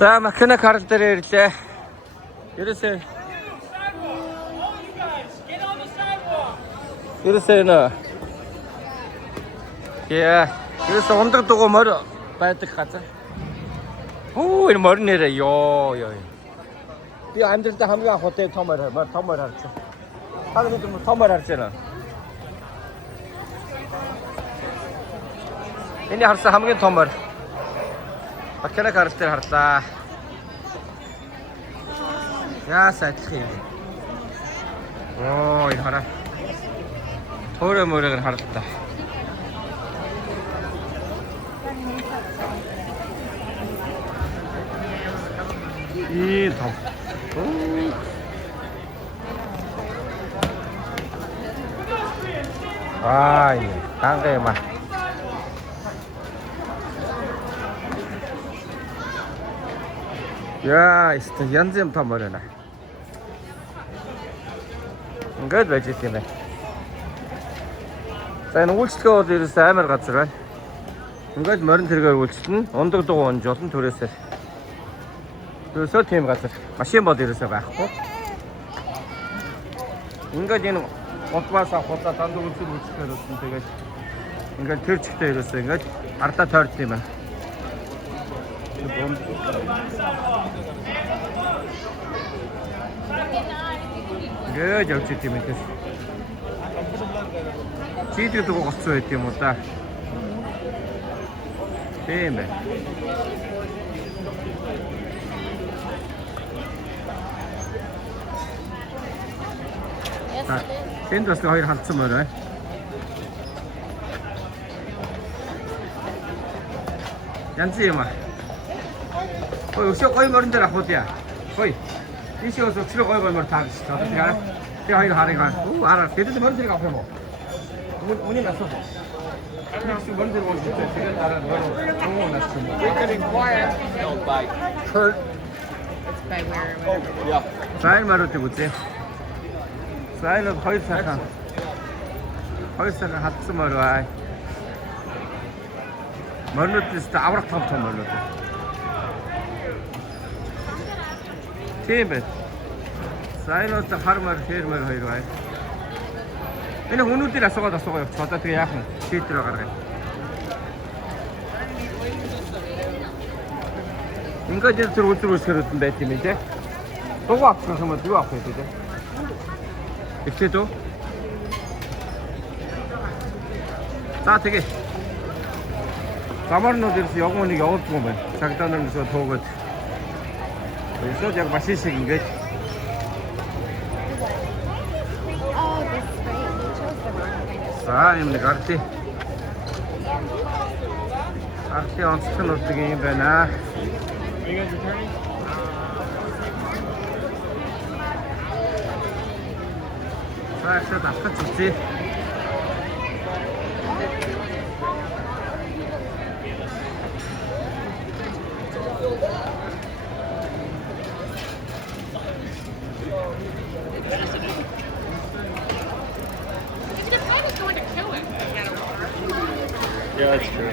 За макина карл дээр ирлээ. Ерөөсөө нэ. Ерөөсөө ундаг дугуй морь байдаг газар. Хөө энэ морь нэрээ ёо. Би амьдралдаа хамгийн анх удаа том морь харсан. Та нар бид том морь харж байна. Энэ харсан хамгийн том морь. Макина карл дээр харлаа. Яа сайдах юм. Оо энэ хараа. Төөрөө мөрөөр харлаа. 이 더. 아, 이 땅에만. 야, 이스트 연점 더 머려나. Ингээд байж тийм ээ. За энэ үйлчлэгээ бол ерөөсөө амар газар байна. Ингээд морин тэргээр үйлчлэн ундаг дугуй унж олон төрөөсөө. Ерөөсөө тийм газар. Машин бол ерөөсөө байхгүй. Ингээд энэ улмаас авахудаа дандаа үйлчлэхээр болсон. Тэгээд ингээд тэр чигтээ ерөөсөө ингээд ардаа тойрд юм байна. Ингээд явж идэм юм тест. Чийдээ дугуй гоцсон байт юм уу да. Тийм бай. Энд бас хоёр хандсан морь бай. Янз юм аа. Ой, өсөө гой морин дээр авах уу? Ой. Тийшээс өчрөө гой морь таарч байгаа. Тэгээ хоёр харыг хаа. Үу араа тэдэд морин дээр авах юм уу? Үнийн асуу. Actually, one thing was to get out of we're getting quiet. No, by Kurt. It's by where? Oh, yeah. Sign 마루트 보세요. 사인은 허이사가 합수 마루아. 마루트 있을 때 아무렇 탑탑 마루트. 팀에 사인은 딱 하루 마루 제일 마루 하이로아. Энэ хүнүүдээр асуугаад явчих. Одоо тэгээ яах вэ? Шийдвэр гаргая. Ингээд тэр үзэр байт юм тий. Дугуй авчих юм уу? Юу авах вэ тий? Ихтэй дөө. За тэгээ. Замарнууд ирсэн явгоныг явуулдаг юм байна. Цагдаа нар нэсээ тоогод. Эсвэл яг машин шиг ингээд За юм нэг арти. Арти онцгой нь урдаг юм байна. За авах үзье. Yeah, that's true.